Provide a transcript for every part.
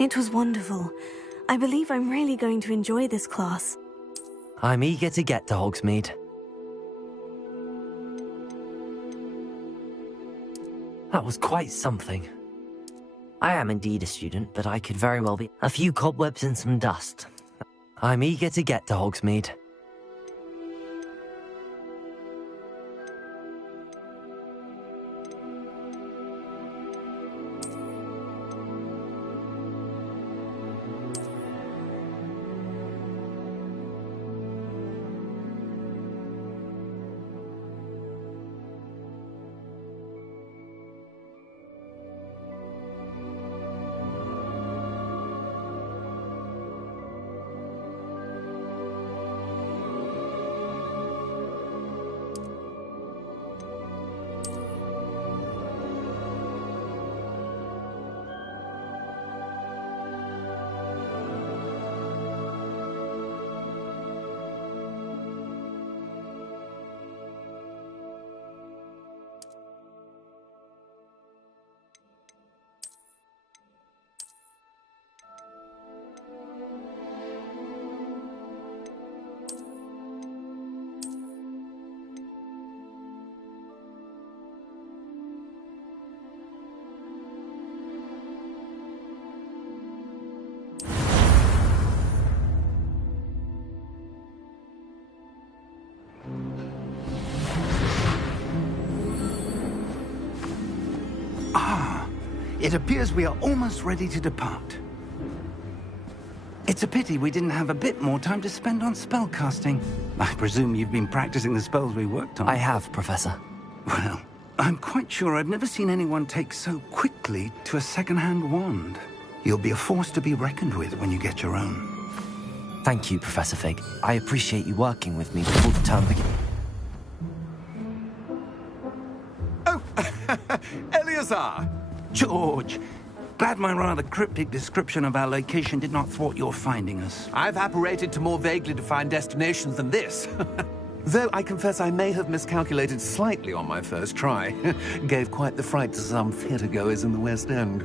It was wonderful. I believe I'm really going to enjoy this class. I'm eager to get to Hogsmeade. That was quite something. I am indeed a student, but I could very well be a few cobwebs and some dust. I'm eager to get to Hogsmeade. It appears we are almost ready to depart. It's a pity we didn't have a bit more time to spend on spellcasting. I presume you've been practicing the spells we worked on. I have, Professor. Well, I'm quite sure I've never seen anyone take so quickly to a second-hand wand. You'll be a force to be reckoned with when you get your own. Thank you, Professor Fig. I appreciate you working with me before the term begins. Oh, Eleazar! George! Glad my rather cryptic description of our location did not thwart your finding us. I've apparated to more vaguely defined destinations than this. Though I confess I may have miscalculated slightly on my first try. Gave quite the fright to some theatre-goers in the West End.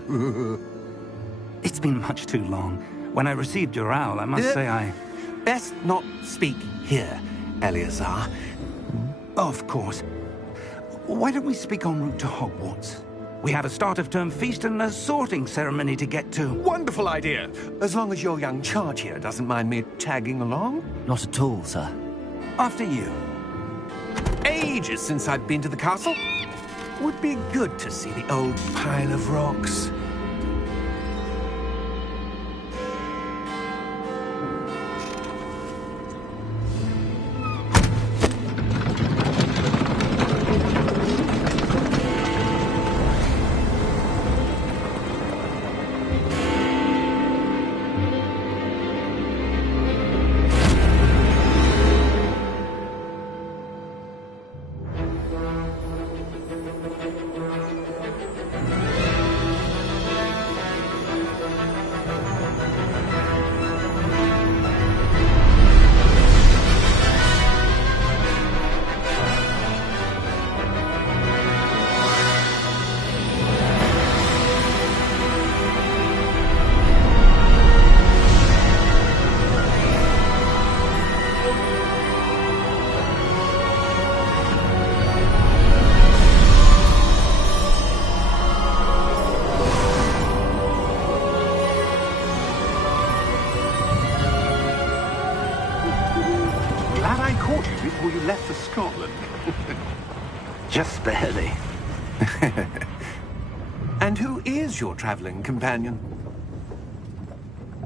It's been much too long. When I received your owl, I must say I... Best not speak here, Eleazar. Of course. Why don't we speak en route to Hogwarts? We have a start-of-term feast and a sorting ceremony to get to. Wonderful idea! As long as your young charge here doesn't mind me tagging along. Not at all, sir. After you. Ages since I've been to the castle. Would be good to see the old pile of rocks. Before you left for Scotland. Just barely. And who is your traveling companion?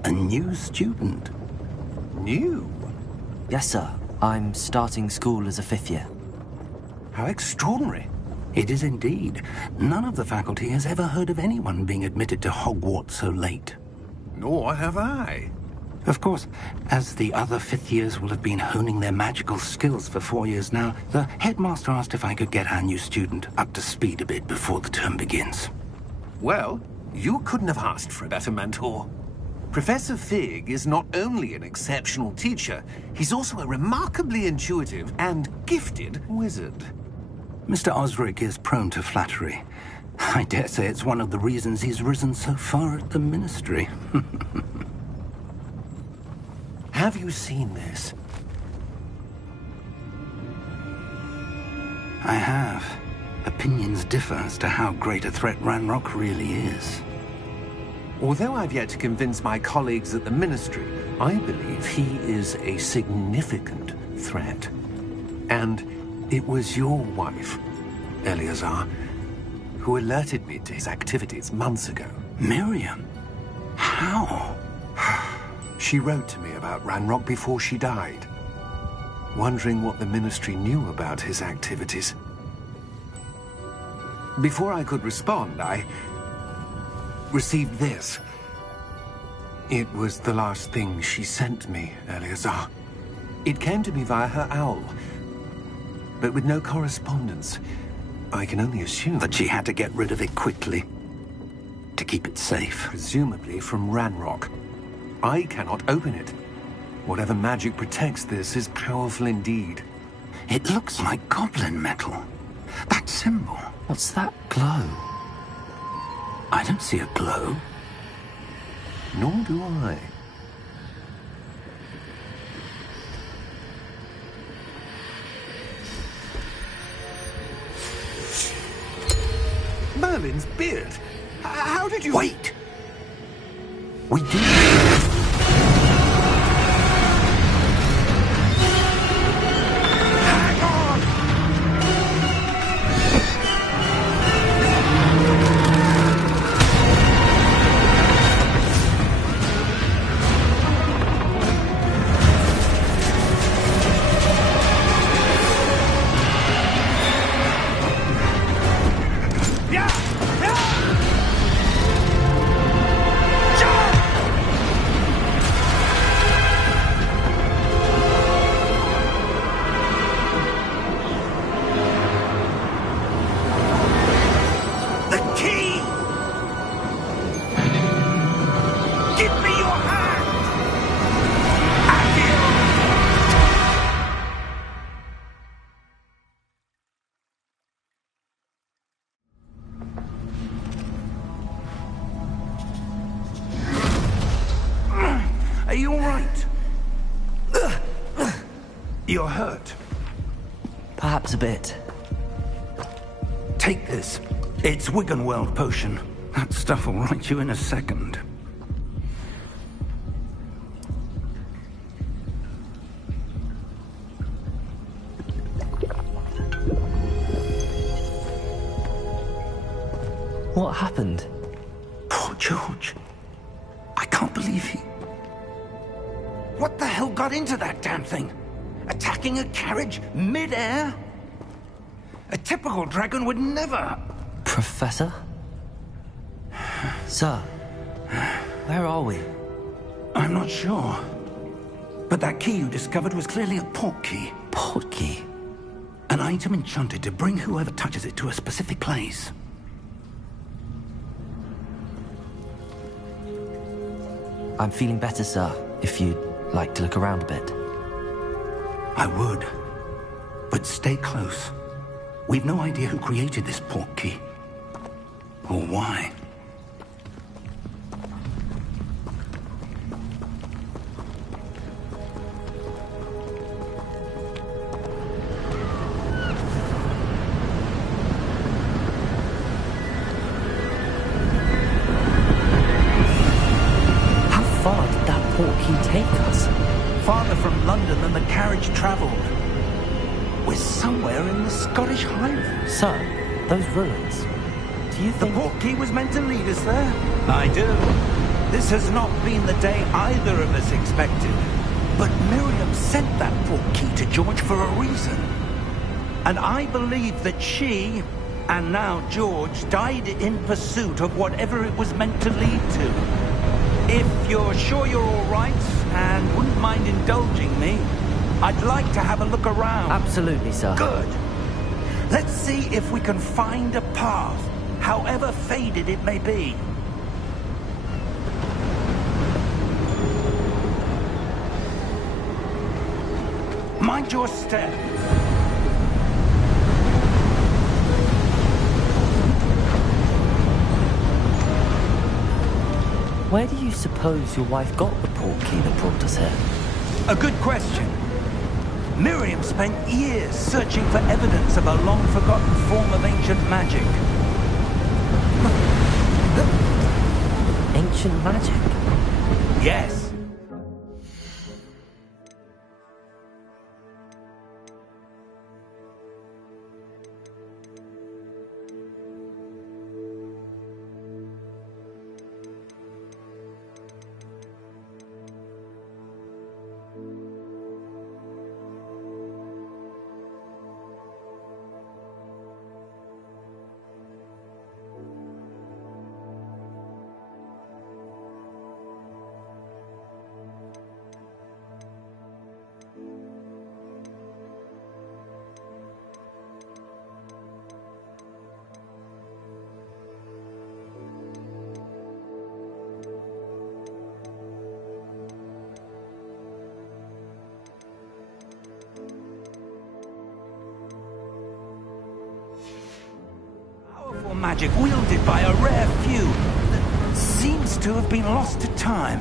A new student. New? Yes, sir. I'm starting school as a 5th year. How extraordinary. It is indeed. None of the faculty has ever heard of anyone being admitted to Hogwarts so late. Nor have I. Of course, as the other 5th years will have been honing their magical skills for 4 years now, the headmaster asked if I could get our new student up to speed a bit before the term begins. Well, you couldn't have asked for a better mentor. Professor Fig is not only an exceptional teacher, he's also a remarkably intuitive and gifted wizard. Mr. Osric is prone to flattery. I dare say it's one of the reasons he's risen so far at the Ministry. Have you seen this? I have. Opinions differ as to how great a threat Ranrock really is. Although I've yet to convince my colleagues at the Ministry, I believe he is a significant threat. And it was your wife, Eleazar, who alerted me to his activities months ago. Miriam? How? She wrote to me about Ranrock before she died, wondering what the Ministry knew about his activities. Before I could respond, I received this. It was the last thing she sent me, Eleazar. It came to me via her owl, but with no correspondence. I can only assume That she had to get rid of it quickly, to keep it safe. presumably from Ranrock. I cannot open it. Whatever magic protects this is powerful indeed. It looks like goblin metal. That symbol. What's that glow? I don't see a glow. Nor do I. Merlin's beard. How did you... Wait! We do. Hang on! The key! Give me your hand! Are you all right? You're hurt. Perhaps a bit. Take this. It's Wiggenweld potion. That stuff will right you in a second. What happened? Poor George. I can't believe he... What the hell got into that damn thing? Attacking a carriage mid-air? A typical dragon would never... Professor? Sir, where are we? I'm not sure. But that key you discovered was clearly a port key. Port key? An item enchanted to bring whoever touches it to a specific place. I'm feeling better, sir, if you'd like to look around a bit. I would. But stay close. We've no idea who created this port key. Or why. How far did that port key take us? Farther from London than the carriage travelled. We're somewhere in the Scottish Highlands. Sir, those ruins. Do you The think... port key was meant to lead us there. I do. This has not been the day either of us expected. But Miriam sent that port key to George for a reason. And I believe that she, and now George, died in pursuit of whatever it was meant to lead to. If you're sure you're all right, and wouldn't mind indulging me, I'd like to have a look around. Absolutely, sir. Good. Let's see if we can find a path, however faded it may be. Mind your step. Where do you suppose suppose your wife got the portkey that brought us here? A good question. Miriam spent years searching for evidence of a long-forgotten form of ancient magic. Ancient magic? Yes. Magic wielded by a rare few that seems to have been lost to time.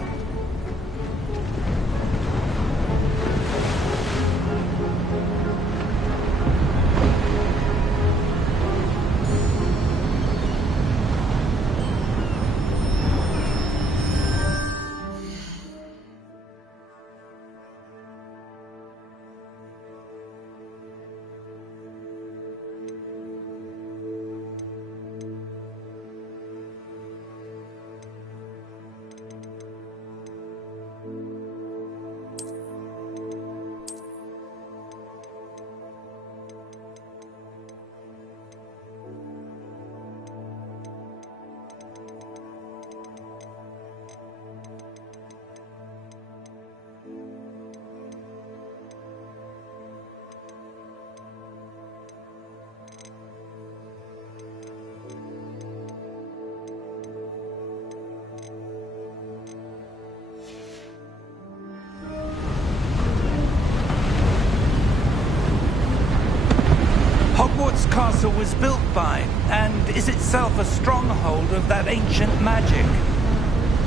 Hogwarts Castle was built by, and is itself a stronghold of that ancient magic.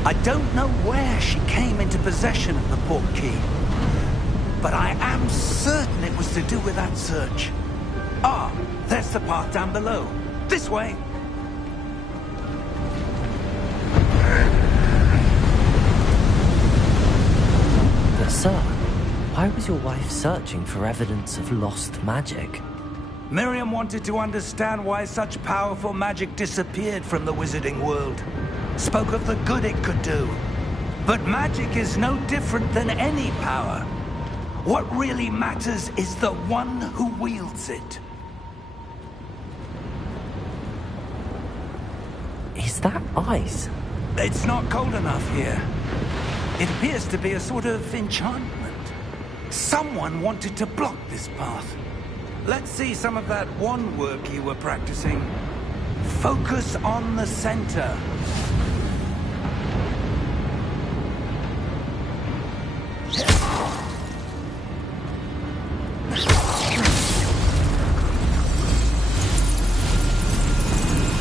I don't know where she came into possession of the portkey, but I am certain it was to do with that search. Ah, there's the path down below. This way. But sir, why was your wife searching for evidence of lost magic? Miriam wanted to understand why such powerful magic disappeared from the wizarding world. Spoke of the good it could do. But magic is no different than any power. What really matters is the one who wields it. Is that ice? It's not cold enough here. It appears to be a sort of enchantment. Someone wanted to block this path. Let's see some of that wand work you were practicing. Focus on the center.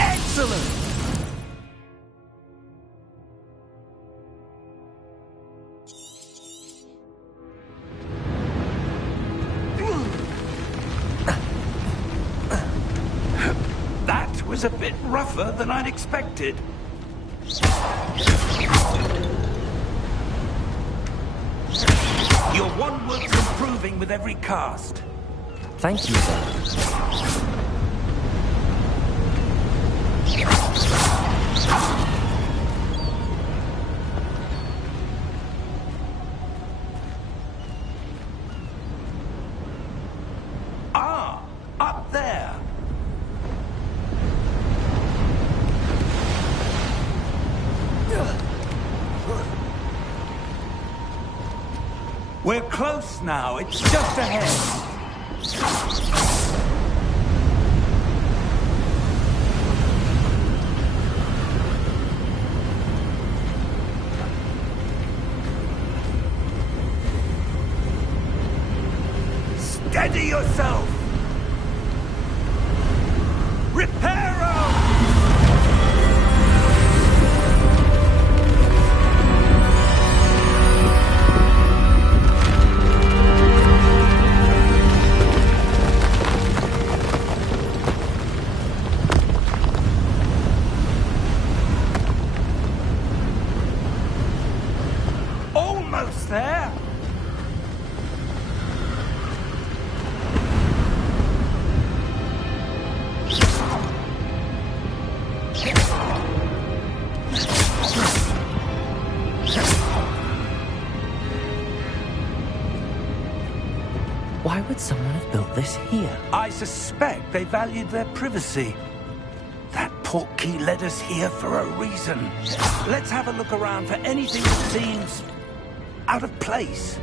Excellent! Was a bit rougher than I'd expected. Your wand work's improving with every cast. Thank you, sir. Ah, up there. We're close now. It's just ahead. Steady yourself! Reparo! could someone have built this here? I suspect they valued their privacy. That portkey led us here for a reason. Let's have a look around for anything that seems out of place.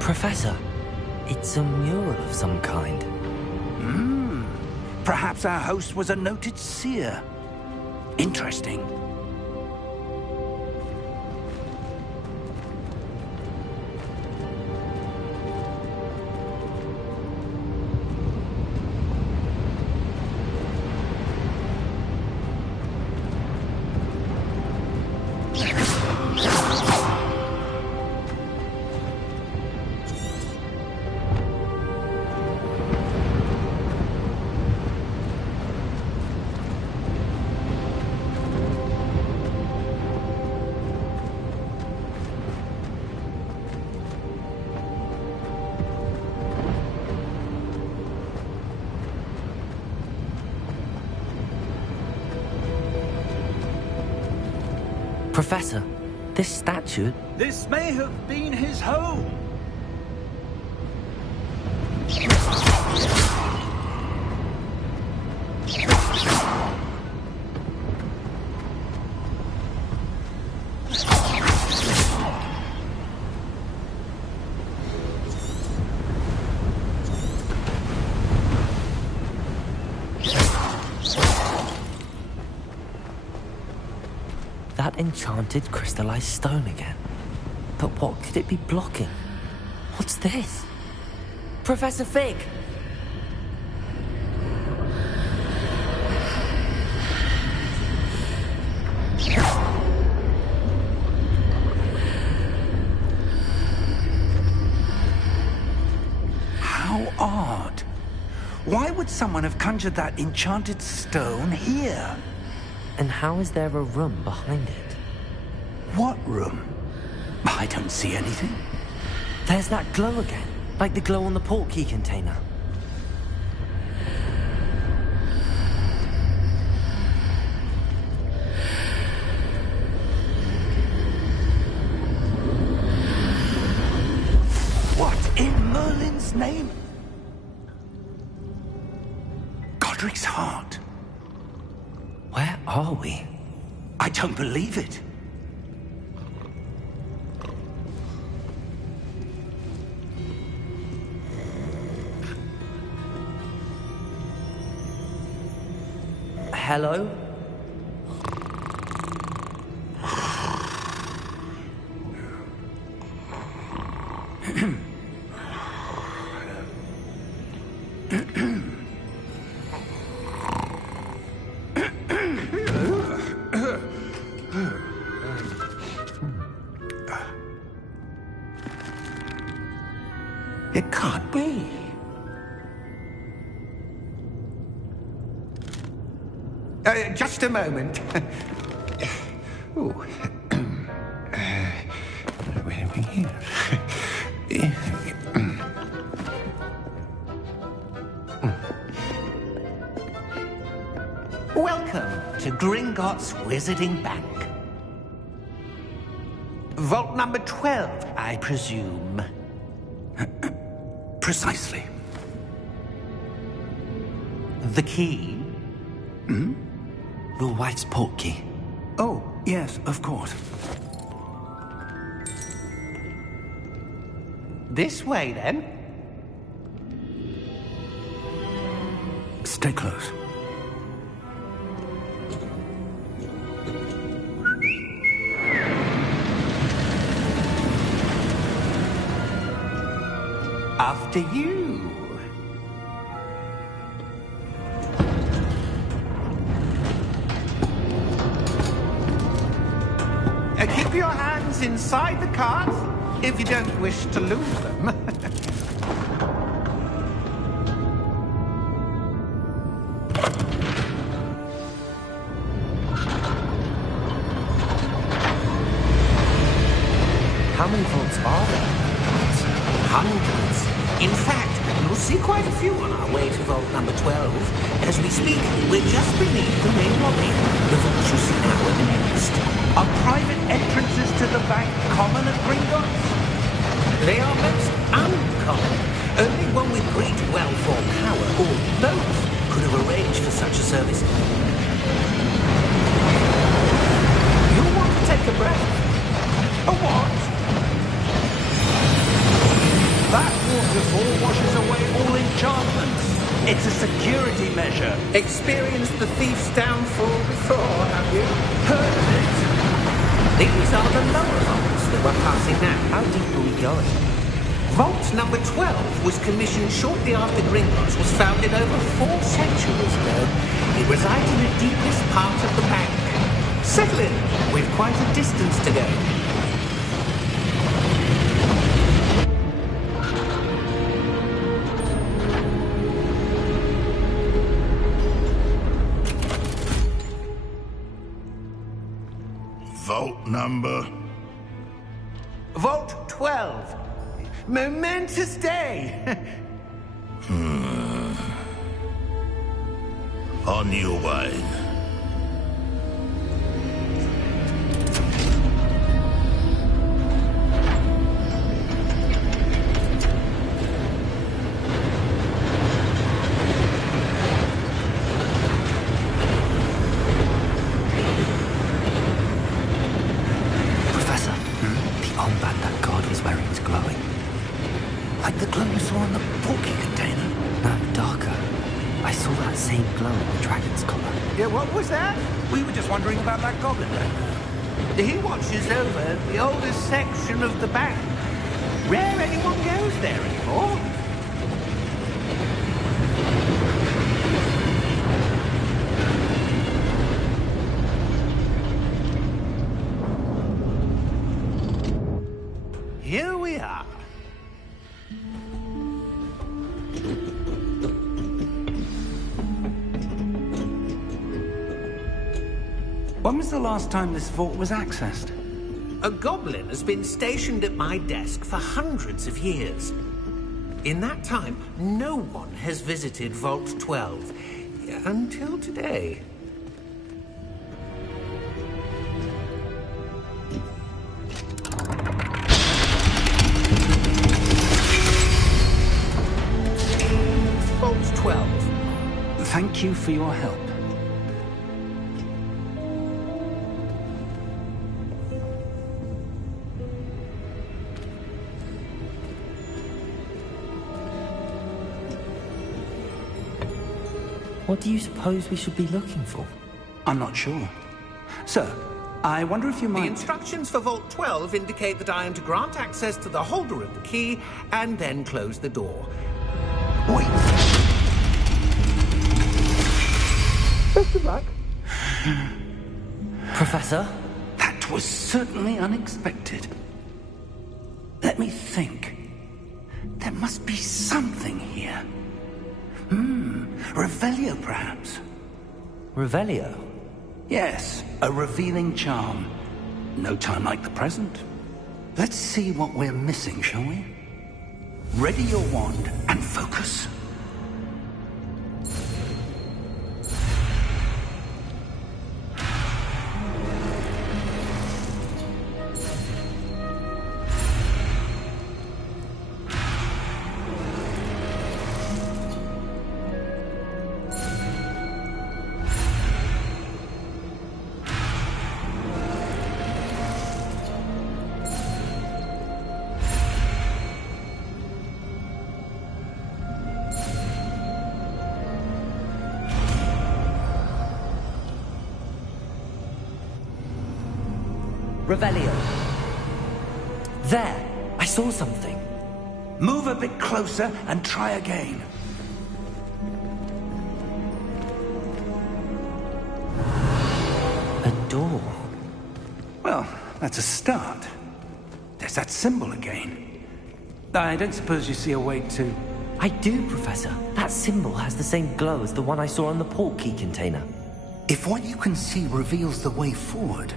Professor, it's a mural of some kind. Perhaps our host was a noted seer. Interesting. Professor, this statue... This may have been his home. That enchanted crystallized stone again. But what could it be blocking? What's this? Professor Fig! How odd. Why would someone have conjured that enchanted stone here? And how is there a room behind it? What room? I don't see anything. There's that glow again, like the glow on the portkey container. What in Merlin's name? Godric's heart. Where are we? I don't believe it. Hello? It can't be. Just a moment. Ooh. Where are we here? Welcome to Gringotts Wizarding Bank. Vault number 12, I presume. Precisely. The key? Your wife's portkey. Oh, yes, of course. This way, then. Stay close. After you. items inside the cart, if you don't wish to lose them. How many vaults are there? Hundreds. In fact, you'll see quite a few on our way to vault number 12. As we speak, we're just beneath the main lobby. The vaults you see now are next. Are private entrances to the bank common at Gringotts? They are most uncommon. Only one with great wealth or power, or both, could have arranged for such a service. You'll want to take a breath. A what? That waterfall washes away all enchantments. It's a security measure. Experienced the thief's downfall before, have you? Heard of it? These are the lower vaults that we're passing now. How deep are we going? Vault number 12 was commissioned shortly after Gringotts was founded over 4 centuries ago. It resides in the deepest part of the bank. Settle in. We've quite a distance to go. Vault number? Vault 12. Momentous day. On your way. Professor, the armband that guard was wearing is glowing. Like the glow you saw on the porky container. No, darker. I saw that same glow in the dragon's collar. Yeah, what was that? We were just wondering about that goblin back there. He watches over the oldest section of the bank. Rare anyone goes there anymore. Here we are. When was the last time this vault was accessed? A goblin has been stationed at my desk for hundreds of years. In that time, no one has visited Vault 12 until today. Vault 12. Thank you for your help. What do you suppose we should be looking for? I'm not sure. Sir, I wonder if you The might... instructions for Vault 12 indicate that I am to grant access to the holder of the key and then close the door. Wait. Best of luck. Professor? That was certainly unexpected. Let me think. There must be something here. Revelio, perhaps? Revelio? Yes, a revealing charm. No time like the present. Let's see what we're missing, shall we? Ready your wand and focus. Revelio. There! I saw something. Move a bit closer and try again. A door. Well, that's a start. that symbol again. I don't suppose you see a way to... I do, Professor. That symbol has the same glow as the one I saw on the port key container. If what you can see reveals the way forward,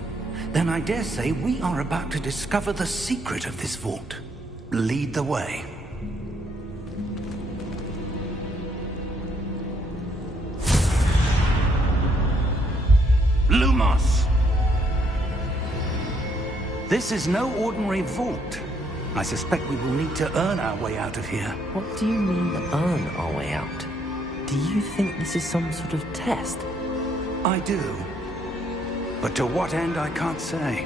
then I dare say we are about to discover the secret of this vault. Lead the way. Lumos! This is no ordinary vault. I suspect we will need to earn our way out of here. What do you mean, earn our way out? Do you think this is some sort of test? I do. But to what end, I can't say.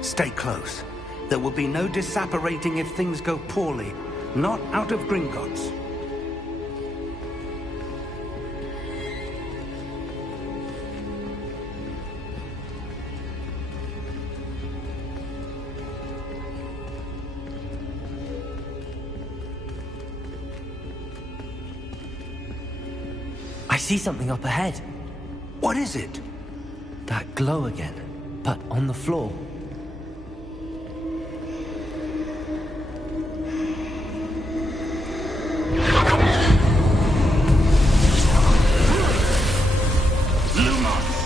Stay close. There will be no disapparating if things go poorly. Not out of Gringotts. I see something up ahead. What is it? That glow again, but on the floor. Lumos!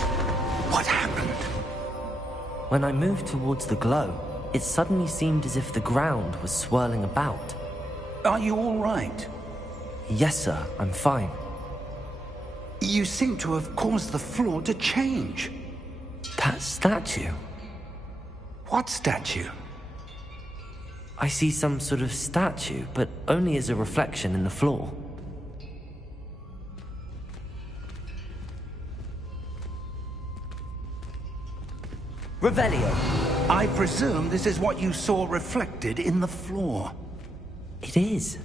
What happened? When I moved towards the glow, it suddenly seemed as if the ground was swirling about. Are you all right? Yes, sir, I'm fine. You seem to have caused the floor to change. That statue? What statue? I see some sort of statue, but only as a reflection in the floor. Revelio! I presume this is what you saw reflected in the floor. It is.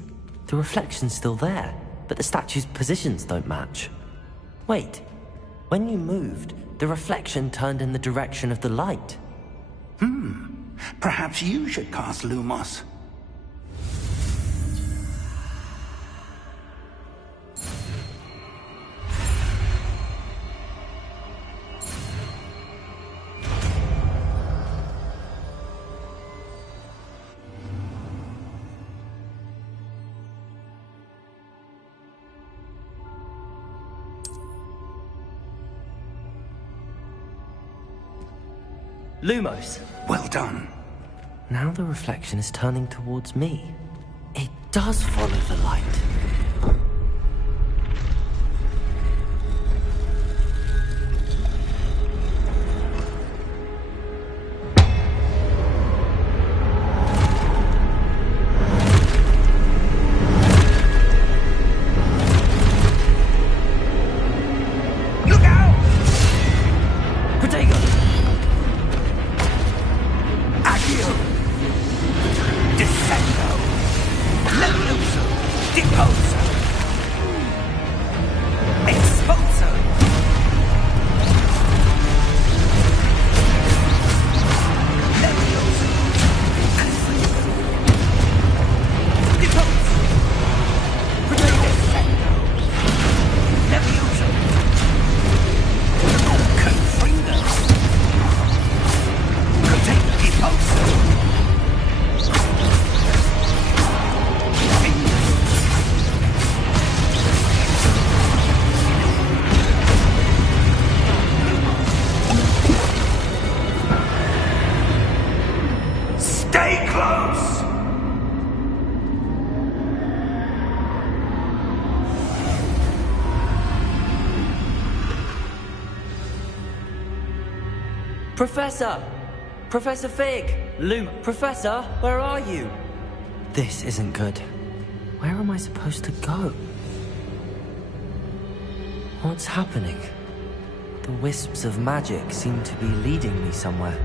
The reflection's still there, but the statue's positions don't match. Wait, when you moved, the reflection turned in the direction of the light. Perhaps you should cast Lumos. Lumos! Well done. Now the reflection is turning towards me. It does follow the light. Look out! Protego! Accio! Descendo! Levioso! Deposo! Expulso! Levioso! Deposo! Descendo! Levioso! Confringo! Protego! Deposo! Stay close! Professor! Professor Fig! Professor, where are you? This isn't good. Where am I supposed to go? What's happening? The wisps of magic seem to be leading me somewhere.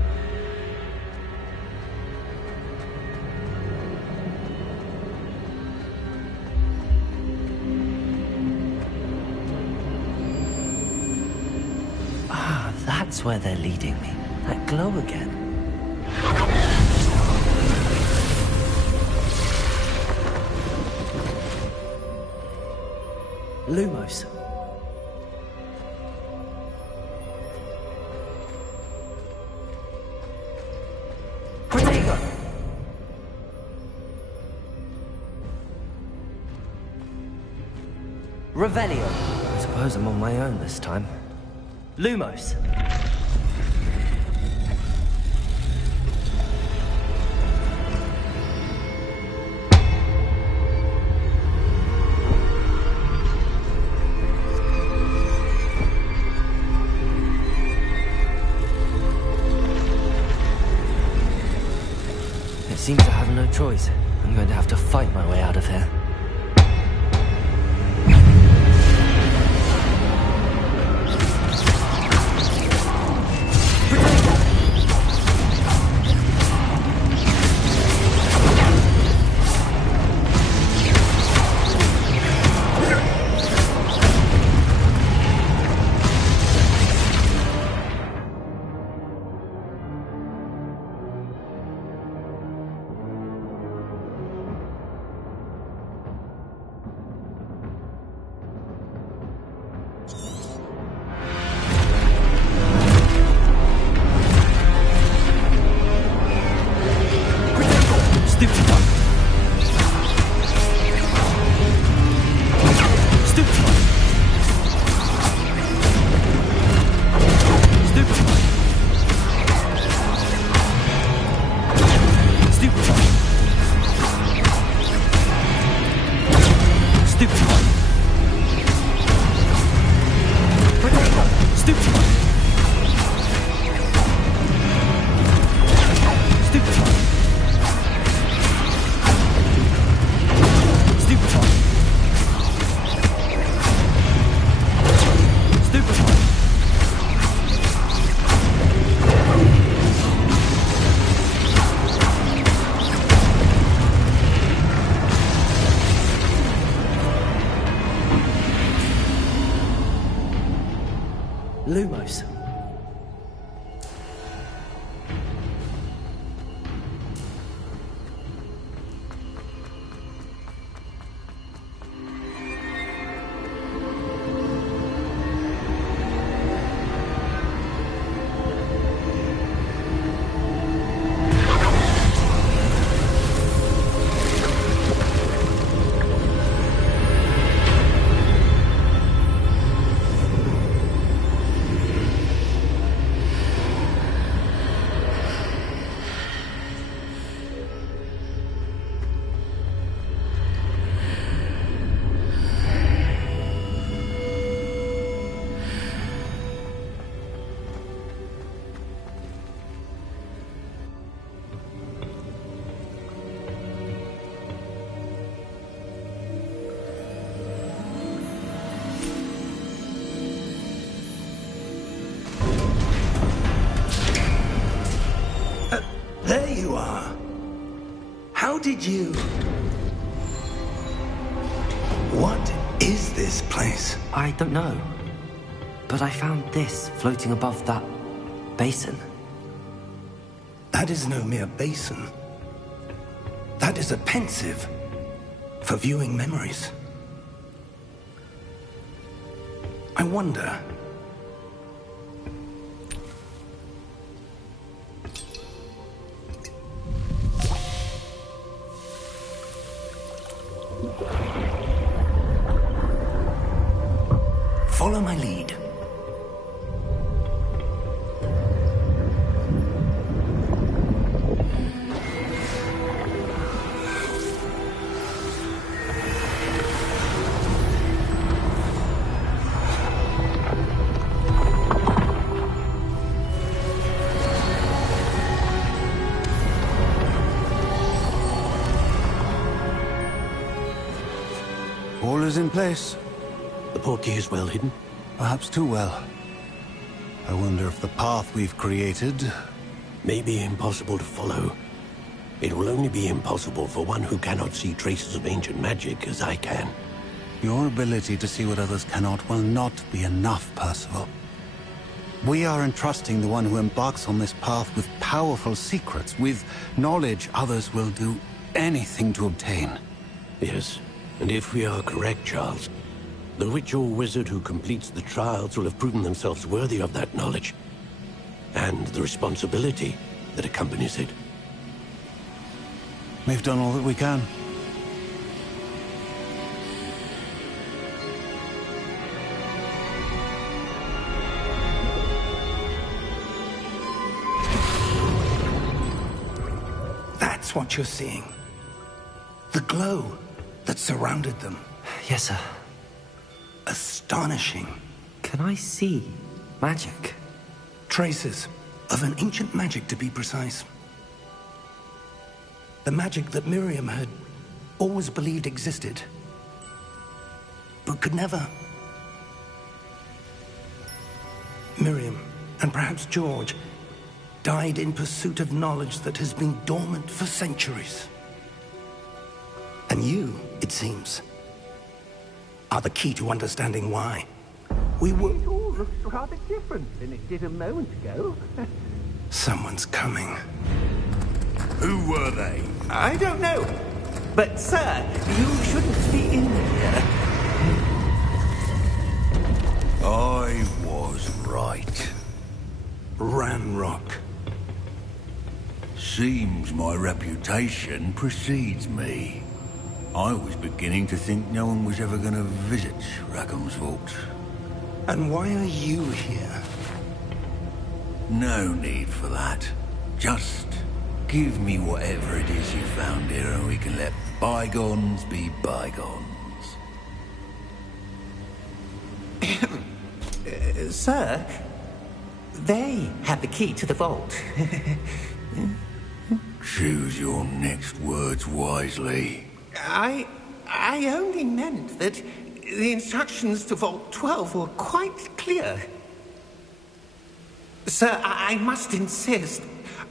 Ah, that's where they're leading me. That glow again. Lumos. Protego! Revelio. I suppose I'm on my own this time. Lumos. It seems I have no choice. I'm going to have to fight my way out of here. Lumos. There you are. How did you... What is this place? I don't know. But I found this floating above that basin. That is no mere basin. That is a pensive for viewing memories. I wonder... Follow my lead. All is in place. The portkey is well hidden. Perhaps too well. I wonder if the path we've created... May be impossible to follow. It will only be impossible for one who cannot see traces of ancient magic as I can. Your ability to see what others cannot will not be enough, Percival. We are entrusting the one who embarks on this path with powerful secrets, with knowledge others will do anything to obtain. Yes, and if we are correct, Charles, the witch or wizard who completes the trials will have proven themselves worthy of that knowledge, and the responsibility that accompanies it. We've done all that we can. That's what you're seeing. The glow that surrounded them. Yes, sir. Astonishing. Can I see magic? Traces of an ancient magic, to be precise. The magic that Miriam had always believed existed, but could never. Miriam, and perhaps George, died in pursuit of knowledge that has been dormant for centuries. And you, it seems, are the key to understanding why. We were... It all looks rather different than it did a moment ago. Someone's coming. Who were they? I don't know. But, sir, you shouldn't be in here. I was right. Ramrock. Seems my reputation precedes me. I was beginning to think no one was ever going to visit Rackham's vault. And why are you here? No need for that. Just give me whatever it is you found here and we can let bygones be bygones. Sir, they have the key to the vault. Choose your next words wisely. I only meant that the instructions to Vault 12 were quite clear. Sir, I must insist.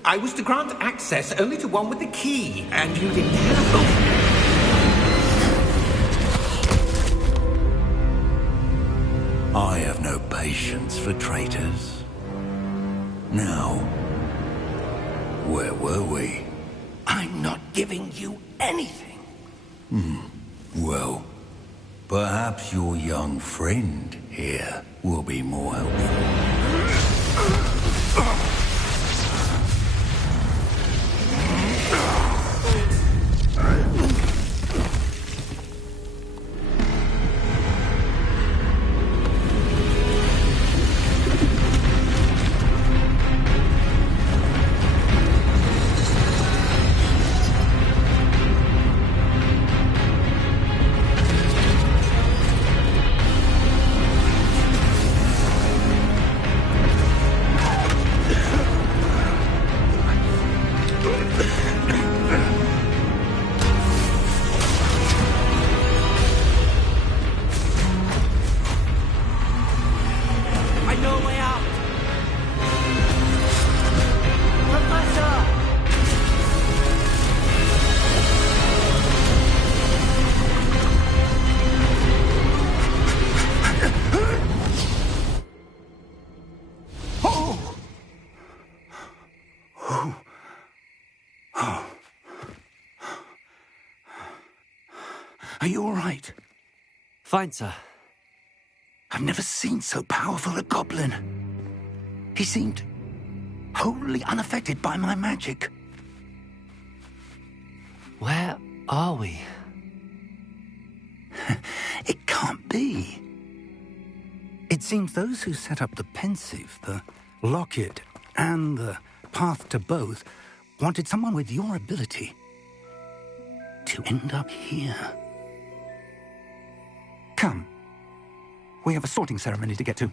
I was to grant access only to one with the key, and you didn't have them. I have no patience for traitors. Now, where were we? I'm not giving you anything. Well, perhaps your young friend here will be more helpful. Are you all right? Fine, sir. I've never seen so powerful a goblin. He seemed wholly unaffected by my magic. Where are we? It can't be. It seems those who set up the pensive, the locket, and the path to both wanted someone with your ability to end up here. Come. We have a sorting ceremony to get to.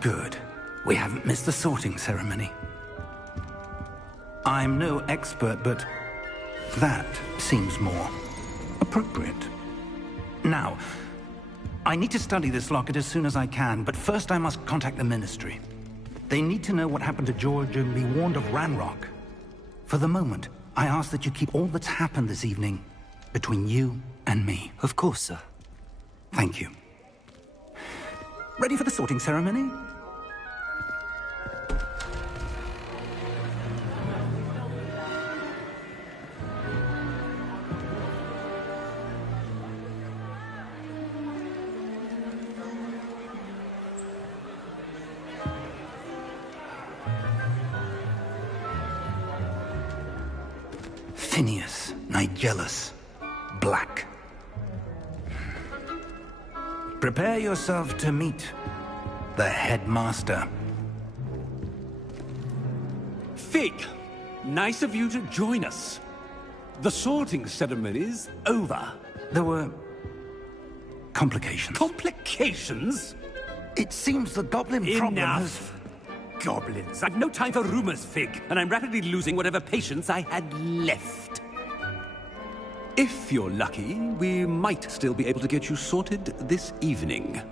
Good. We haven't missed the sorting ceremony. I'm no expert, but that seems more appropriate. Now, I need to study this locket as soon as I can, but first I must contact the Ministry. They need to know what happened to George and be warned of Ranrock. For the moment, I ask that you keep all that's happened this evening between you and me. Of course, sir. Thank you. Ready for the sorting ceremony? Phineas, Nigellus, Black. Prepare yourself to meet the headmaster. Fig, nice of you to join us. The sorting ceremony's over. There were complications. Complications? It seems the goblin problem has... Enough! Goblins. I've no time for rumors, Fig, and I'm rapidly losing whatever patience I had left. If you're lucky, we might still be able to get you sorted this evening.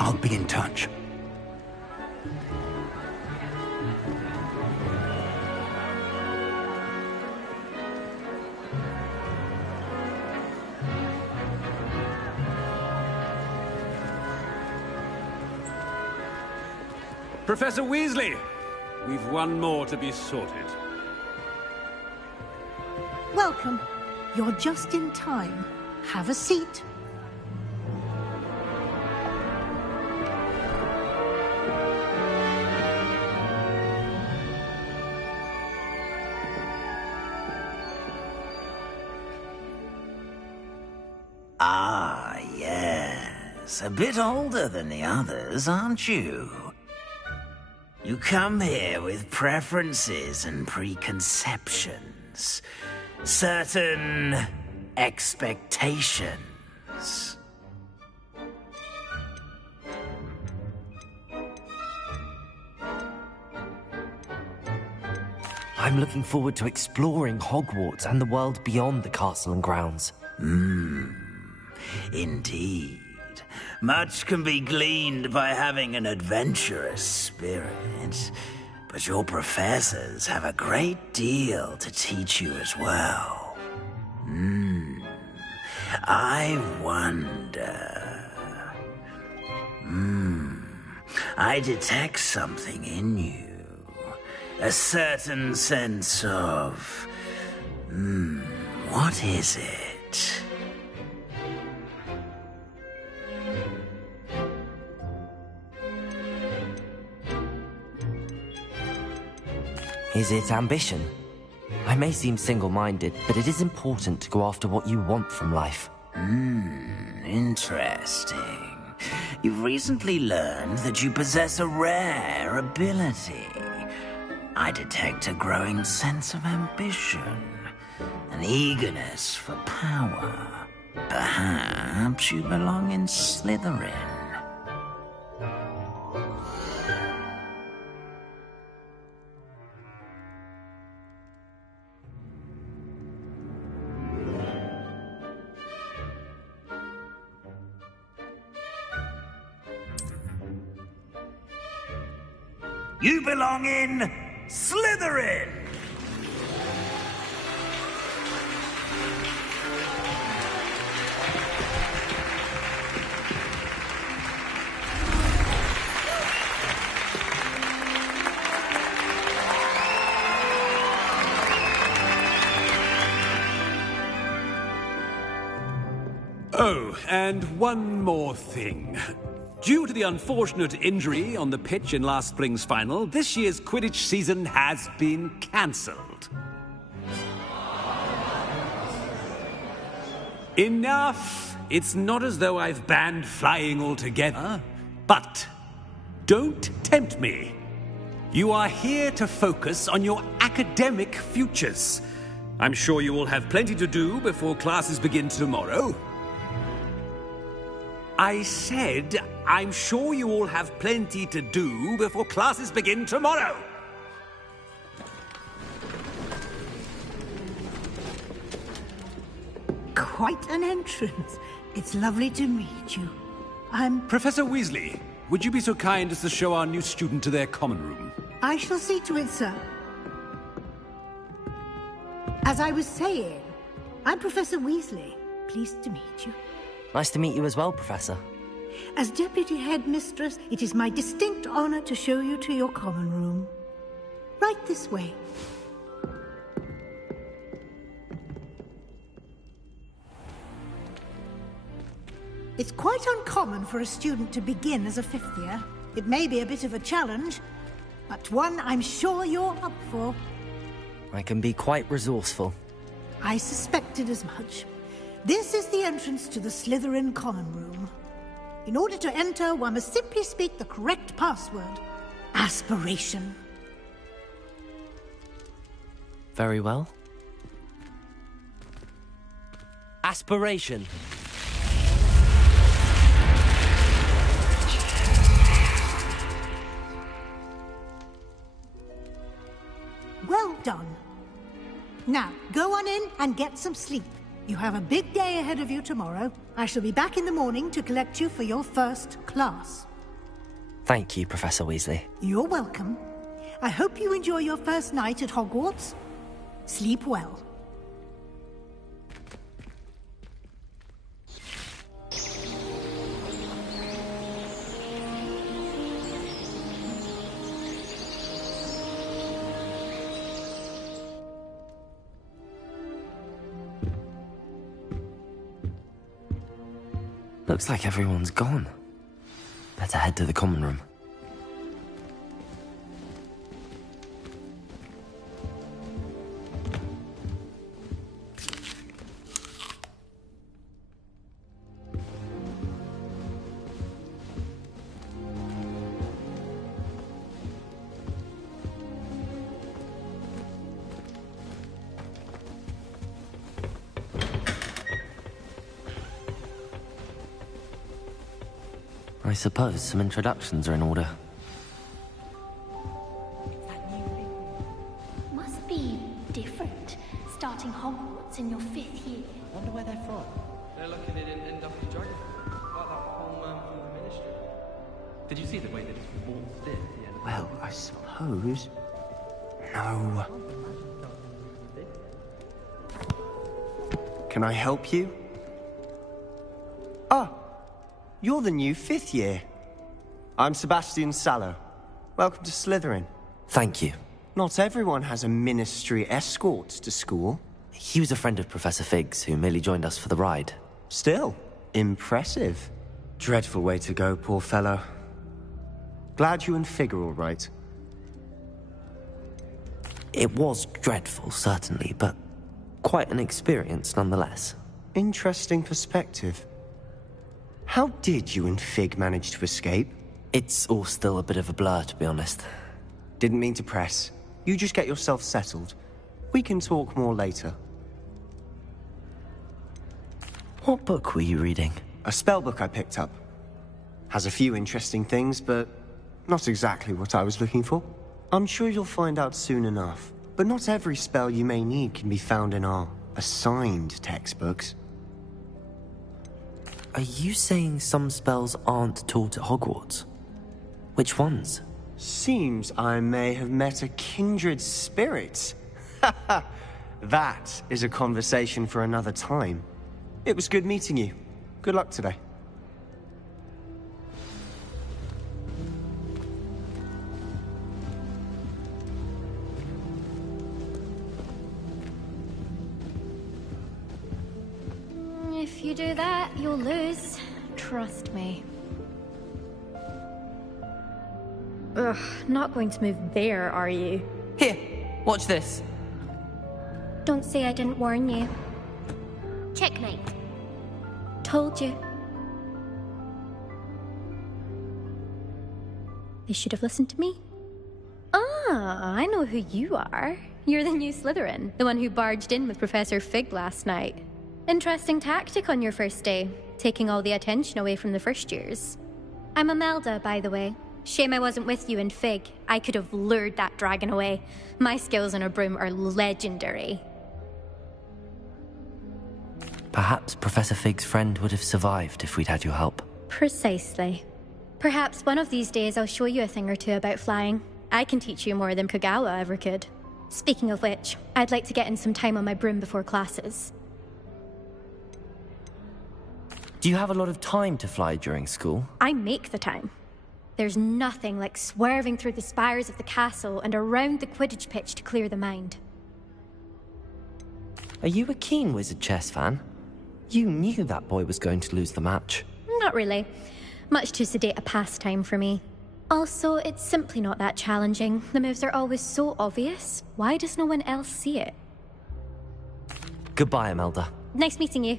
I'll be in touch. Professor Weasley, we've one more to be sorted. Welcome. You're just in time. Have a seat. Ah, yes. A bit older than the others, aren't you? You come here with preferences and preconceptions. Certain expectations. I'm looking forward to exploring Hogwarts and the world beyond the castle and grounds. Indeed. Much can be gleaned by having an adventurous spirit, but your professors have a great deal to teach you as well. I wonder... I detect something in you. A certain sense of... what is it? Is it ambition? I may seem single-minded, but it is important to go after what you want from life. Interesting. You've recently learned that you possess a rare ability. I detect a growing sense of ambition, an eagerness for power. Perhaps you belong in Slytherin. You belong in Slytherin! Oh, and one more thing. Due to the unfortunate injury on the pitch in last spring's final, this year's Quidditch season has been cancelled. Enough! It's not as though I've banned flying altogether. But don't tempt me. You are here to focus on your academic futures. I'm sure you will have plenty to do before classes begin tomorrow. I said I'm sure you all have plenty to do before classes begin tomorrow. Quite an entrance. It's lovely to meet you. Professor Weasley, would you be so kind as to show our new student to their common room? I shall see to it, sir. As I was saying, I'm Professor Weasley. Pleased to meet you. Nice to meet you as well, Professor. As Deputy Headmistress, it is my distinct honor to show you to your common room. Right this way. It's quite uncommon for a student to begin as a fifth year. It may be a bit of a challenge, but one I'm sure you're up for. I can be quite resourceful. I suspected as much. This is the entrance to the Slytherin common room. In order to enter, one must simply speak the correct password. Aspiration. Very well. Aspiration. Well done. Now, go on in and get some sleep. You have a big day ahead of you tomorrow. I shall be back in the morning to collect you for your first class. Thank you, Professor Weasley. You're welcome. I hope you enjoy your first night at Hogwarts. Sleep well. Looks like everyone's gone. Better head to the common room. I suppose some introductions are in order. Must be different, starting Hogwarts in your 5th year. I wonder where they're from. They're looking at it in NW geography, like that whole man from the Ministry. Did you see the way that it's waltzed in at the end? Well, I suppose... No. Can I help you? Ah! You're the new 5th year. I'm Sebastian Sallow. Welcome to Slytherin. Thank you. Not everyone has a ministry escort to school. He was a friend of Professor Fig's who merely joined us for the ride. Still, impressive. Dreadful way to go, poor fellow. Glad you and Fig are all right. It was dreadful, certainly, but quite an experience nonetheless. Interesting perspective. How did you and Fig manage to escape? It's all still a bit of a blur, to be honest. Didn't mean to press. You just get yourself settled. We can talk more later. What book were you reading? A spell book I picked up. Has a few interesting things, but not exactly what I was looking for. I'm sure you'll find out soon enough. But not every spell you may need can be found in our assigned textbooks. Are you saying some spells aren't taught at Hogwarts? Which ones? Seems I may have met a kindred spirit. That is a conversation for another time. It was good meeting you. Good luck today. If you do that, you'll lose. Trust me. Ugh, not going to move there, are you? Here, watch this. Don't say I didn't warn you. Checkmate. Told you. They should have listened to me. Ah, I know who you are. You're the new Slytherin, the one who barged in with Professor Fig last night. Interesting tactic on your first day, taking all the attention away from the first years. I'm Imelda, by the way. Shame I wasn't with you in Fig. I could have lured that dragon away. My skills on a broom are legendary. Perhaps Professor Fig's friend would have survived if we'd had your help. Precisely. Perhaps one of these days I'll show you a thing or two about flying. I can teach you more than Kogawa ever could. Speaking of which, I'd like to get in some time on my broom before classes. Do you have a lot of time to fly during school? I make the time. There's nothing like swerving through the spires of the castle and around the Quidditch pitch to clear the mind. Are you a keen Wizard chess fan? You knew that boy was going to lose the match. Not really. Much too sedate a pastime for me. Also, it's simply not that challenging. The moves are always so obvious. Why does no one else see it? Goodbye, Imelda. Nice meeting you.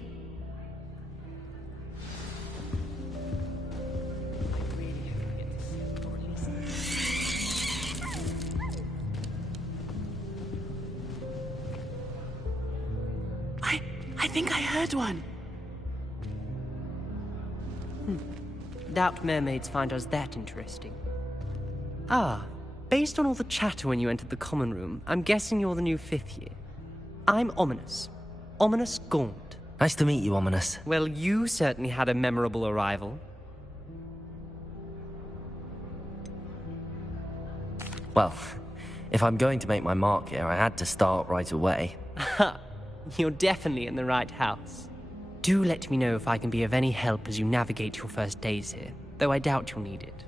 I think I heard one. Doubt mermaids find us that interesting. Ah, based on all the chatter when you entered the common room, I'm guessing you're the new 5th year. I'm Ominous. Ominous Gaunt. Nice to meet you, Ominous. Well, you certainly had a memorable arrival. Well, if I'm going to make my mark here, I had to start right away. Ha! You're definitely in the right house. Do let me know if I can be of any help as you navigate your first days here, though I doubt you'll need it.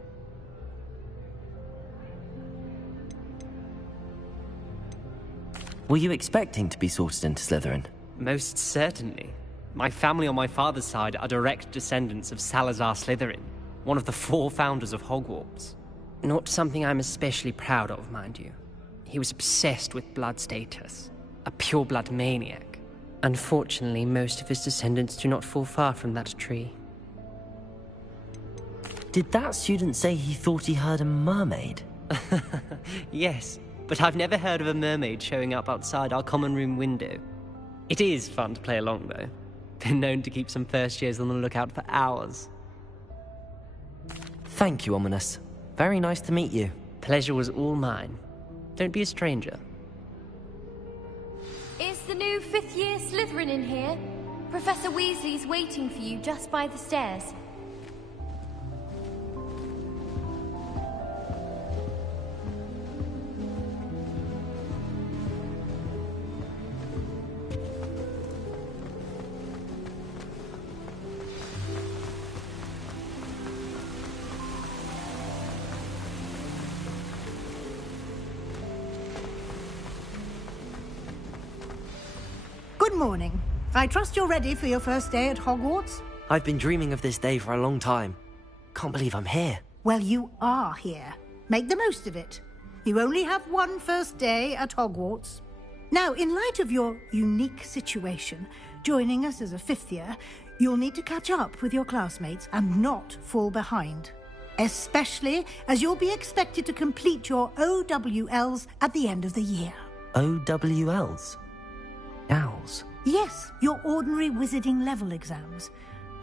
Were you expecting to be sorted into Slytherin? Most certainly. My family on my father's side are direct descendants of Salazar Slytherin, one of the 4 founders of Hogwarts. Not something I'm especially proud of, mind you. He was obsessed with blood status, a pure-blood maniac. Unfortunately, most of his descendants do not fall far from that tree. Did that student say he thought he heard a mermaid? Yes, but I've never heard of a mermaid showing up outside our common room window. It is fun to play along, though. Been known to keep some first years on the lookout for hours. Thank you, Ominous. Very nice to meet you. Pleasure was all mine. Don't be a stranger. Is the new 5th year Slytherin in here? Professor Weasley's waiting for you just by the stairs. Good morning. I trust you're ready for your first day at Hogwarts? I've been dreaming of this day for a long time. Can't believe I'm here. Well, you are here. Make the most of it. You only have one first day at Hogwarts. Now, in light of your unique situation, joining us as a 5th year, you'll need to catch up with your classmates and not fall behind. Especially as you'll be expected to complete your OWLs at the end of the year. OWLs? Owls? Yes, your ordinary wizarding level exams.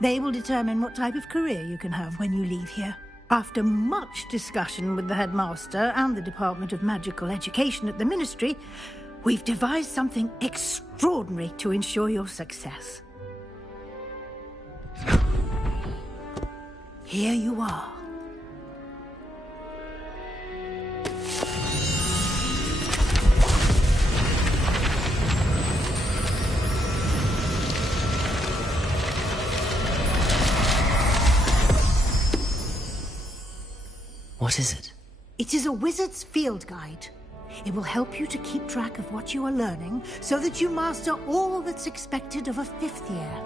They will determine what type of career you can have when you leave here. After much discussion with the headmaster and the Department of Magical Education at the Ministry, we've devised something extraordinary to ensure your success. Here you are. What is it? It is a wizard's field guide. It will help you to keep track of what you are learning so that you master all that's expected of a 5th year.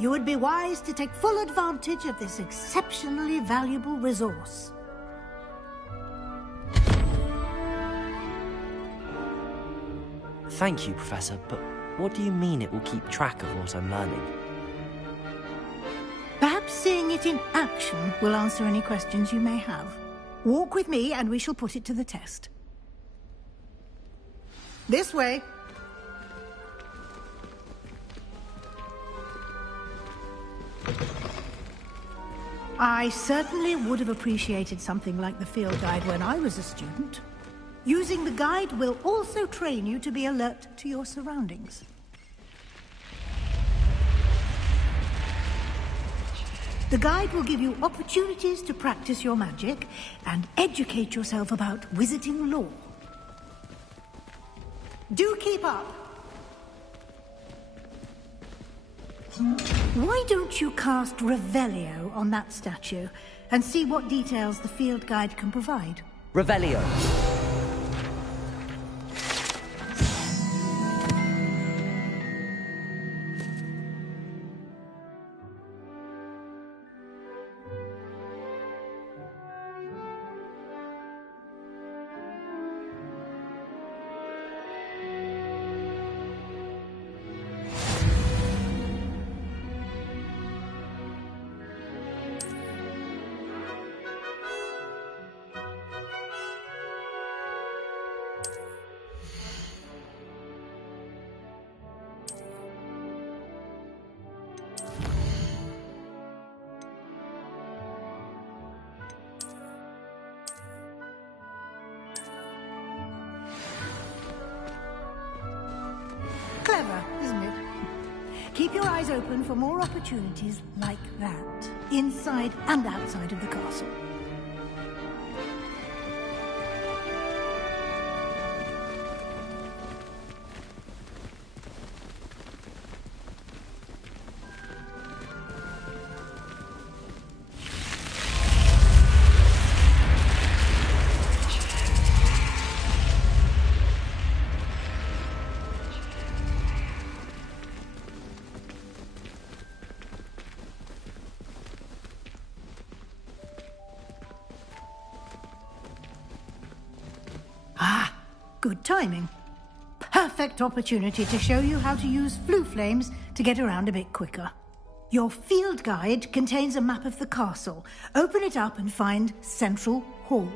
You would be wise to take full advantage of this exceptionally valuable resource. Thank you, Professor, but what do you mean it will keep track of what I'm learning? Perhaps seeing it in action will answer any questions you may have. Walk with me and we shall put it to the test. This way. I certainly would have appreciated something like the field guide when I was a student. Using the guide will also train you to be alert to your surroundings. The guide will give you opportunities to practice your magic and educate yourself about wizarding lore. Do keep up! Why don't you cast Revelio on that statue and see what details the field guide can provide? Revelio. Clever, isn't it? Keep your eyes open for more opportunities like that, inside and outside of the castle. Good timing. Perfect opportunity to show you how to use flue flames to get around a bit quicker. Your field guide contains a map of the castle. Open it up and find Central Hall.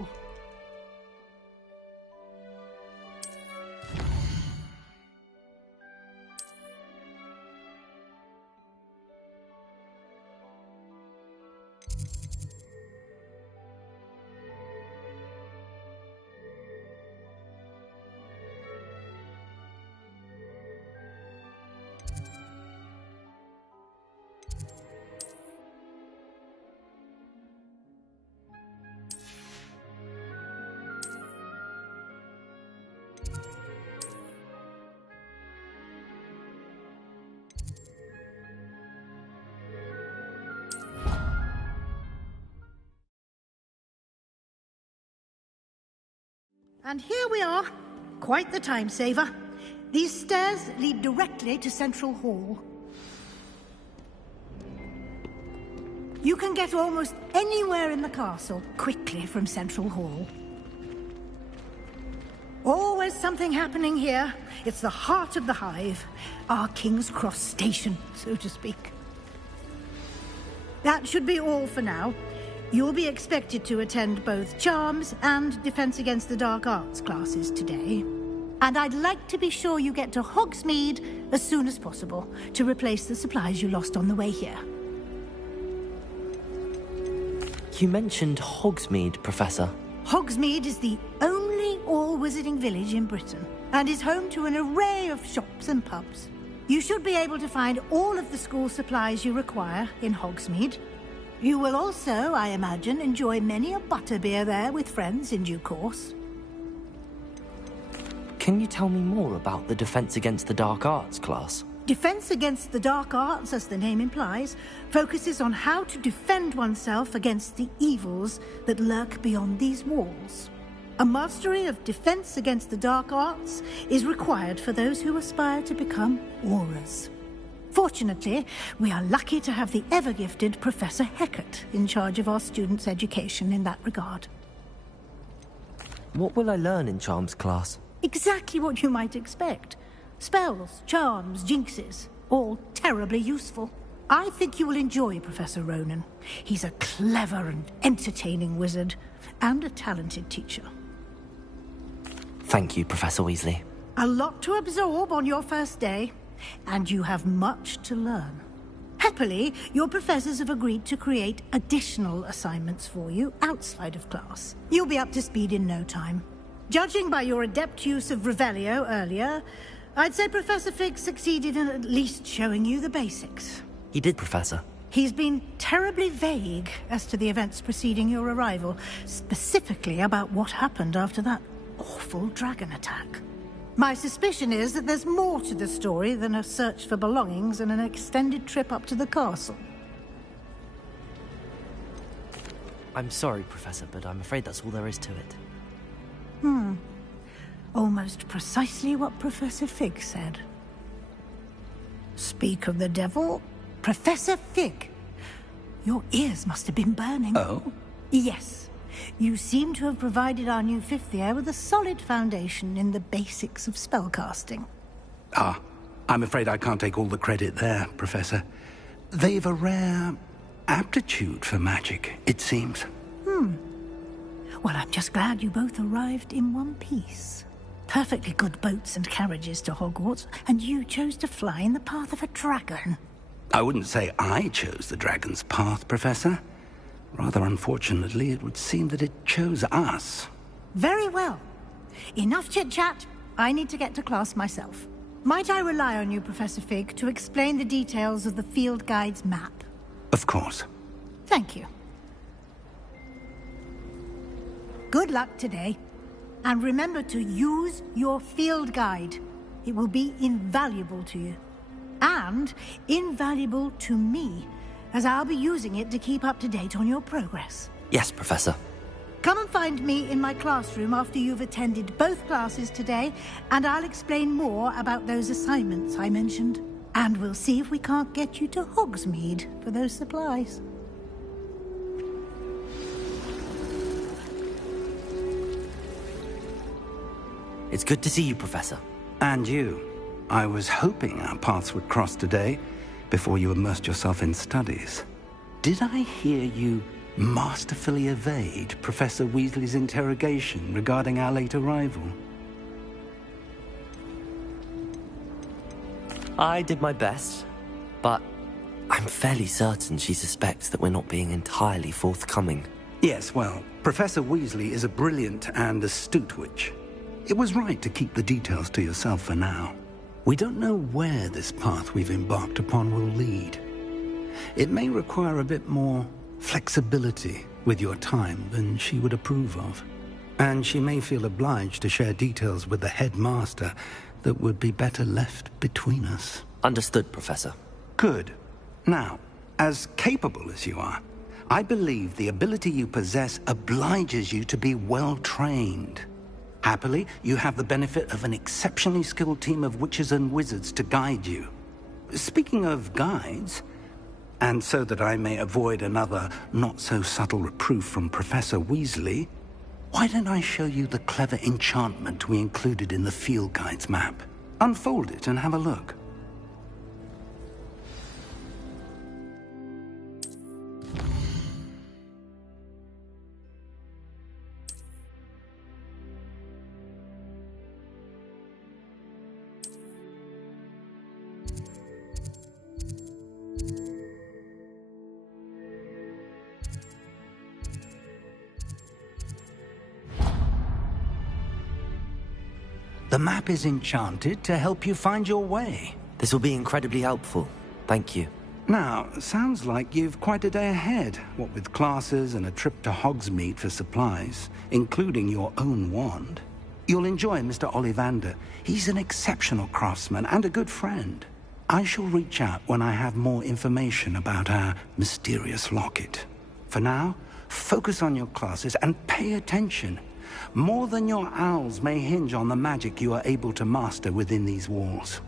And here we are. Quite the time saver. These stairs lead directly to Central Hall. You can get almost anywhere in the castle quickly from Central Hall. Always something happening here. It's the heart of the hive. Our King's Cross station, so to speak. That should be all for now. You'll be expected to attend both Charms and Defense Against the Dark Arts classes today. And I'd like to be sure you get to Hogsmeade as soon as possible to replace the supplies you lost on the way here. You mentioned Hogsmeade, Professor. Hogsmeade is the only all-wizarding village in Britain and is home to an array of shops and pubs. You should be able to find all of the school supplies you require in Hogsmeade. You will also, I imagine, enjoy many a butterbeer there with friends in due course. Can you tell me more about the Defense Against the Dark Arts class? Defense Against the Dark Arts, as the name implies, focuses on how to defend oneself against the evils that lurk beyond these walls. A mastery of Defense Against the Dark Arts is required for those who aspire to become Aurors. Fortunately, we are lucky to have the ever-gifted Professor Hecat in charge of our students' education in that regard. What will I learn in Charms class? Exactly what you might expect. Spells, charms, jinxes, all terribly useful. I think you will enjoy Professor Ronan. He's a clever and entertaining wizard, and a talented teacher. Thank you, Professor Weasley. A lot to absorb on your first day, and you have much to learn. Happily, your professors have agreed to create additional assignments for you outside of class. You'll be up to speed in no time. Judging by your adept use of Revelio earlier, I'd say Professor Fig succeeded in at least showing you the basics. He did, Professor. He's been terribly vague as to the events preceding your arrival, specifically about what happened after that awful dragon attack. My suspicion is that there's more to the story than a search for belongings and an extended trip up to the castle. I'm sorry, Professor, but I'm afraid that's all there is to it. Almost precisely what Professor Fig said. Speak of the devil, Professor Fig. Your ears must have been burning. Oh? Yes. You seem to have provided our new fifth year with a solid foundation in the basics of spellcasting. Ah, I'm afraid I can't take all the credit there, Professor. They've a rare aptitude for magic, it seems. Well, I'm just glad you both arrived in one piece. Perfectly good boats and carriages to Hogwarts, and you chose to fly in the path of a dragon. I wouldn't say I chose the dragon's path, Professor. Rather unfortunately, it would seem that it chose us. Very well. Enough chit-chat. I need to get to class myself. Might I rely on you, Professor Fig, to explain the details of the field guide's map? Of course. Thank you. Good luck today. And remember to use your field guide. It will be invaluable to you. And invaluable to me, as I'll be using it to keep up to date on your progress. Yes, Professor. Come and find me in my classroom after you've attended both classes today, and I'll explain more about those assignments I mentioned. And we'll see if we can't get you to Hogsmeade for those supplies. It's good to see you, Professor. And you. I was hoping our paths would cross today, before you immersed yourself in studies. Did I hear you masterfully evade Professor Weasley's interrogation regarding our late arrival? I did my best, but I'm fairly certain she suspects that we're not being entirely forthcoming. Yes, well, Professor Weasley is a brilliant and astute witch. It was right to keep the details to yourself for now. We don't know where this path we've embarked upon will lead. It may require a bit more flexibility with your time than she would approve of. And she may feel obliged to share details with the headmaster that would be better left between us. Understood, Professor. Good. Now, as capable as you are, I believe the ability you possess obliges you to be well-trained. Happily, you have the benefit of an exceptionally skilled team of witches and wizards to guide you. Speaking of guides, and so that I may avoid another not-so-subtle reproof from Professor Weasley, why don't I show you the clever enchantment we included in the field guide's map? Unfold it and have a look. The map is enchanted to help you find your way. This will be incredibly helpful. Thank you. Now, sounds like you've quite a day ahead, what with classes and a trip to Hogsmeade for supplies, including your own wand. You'll enjoy Mr. Ollivander. He's an exceptional craftsman and a good friend. I shall reach out when I have more information about our mysterious locket. For now, focus on your classes and pay attention. More than your owls may hinge on the magic you are able to master within these walls.